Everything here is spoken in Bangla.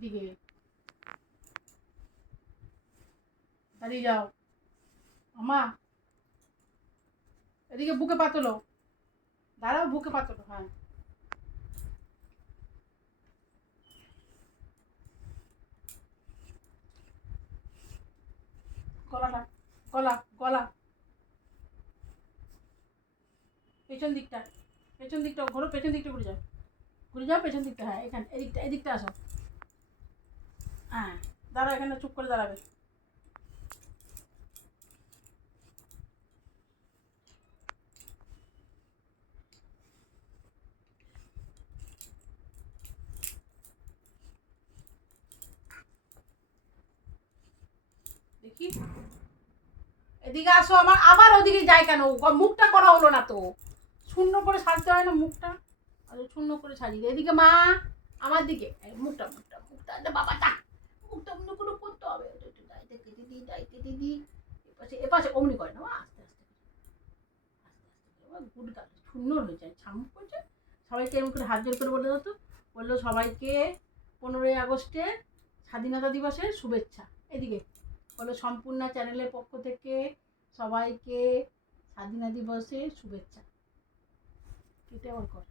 এদিকে দাঁড়িয়ে যাও আমা, এদিকে বুকে পা তোলো, দাঁড়াও বুকে পা তোলো। হ্যাঁ গলাটা, গলা গলা পেছন দিকটা, পেছন দিকটা ঘোরো, পেছন দিকটা ঘুরে যাও, ঘুরে যাও পেছন দিকটা। হ্যাঁ এখানে এদিকটা, এদিকটা আসো। হ্যাঁ দাঁড়াও, এখানে চুপ করে দাঁড়াবে। দেখি এদিকে আসো আমার, আবার ওদিকে যায় কেন? মুখটা করা হলো না তো, শূন্য করে সাজতে হয় না মুখটা, আর শূন্য করে সাজিয়ে। এদিকে মা, আমার দিকে মুখটা মুখটা মুখটা, বাবাটা মুখটা অন্য করে করতে হবে। একটু ডাইতে কেটে দিই, ডাইতে দিদি, এপাশে এপাশে অমনি করে না, আস্তে আস্তে আস্তে আস্তে গুড গার্ল, সুন্দর হয়ে যায়, ছামুক করছে। সবাইকে এরকম করে হাত জোর করে বলে দাও তো, বললো সবাইকে 15ই আগস্টের স্বাধীনতা দিবসের শুভেচ্ছা। এদিকে বলো, সম্পূর্ণ চ্যানেলের পক্ষ থেকে সবাইকে স্বাধীনতা দিবসের শুভেচ্ছা। কেটে আবার কর।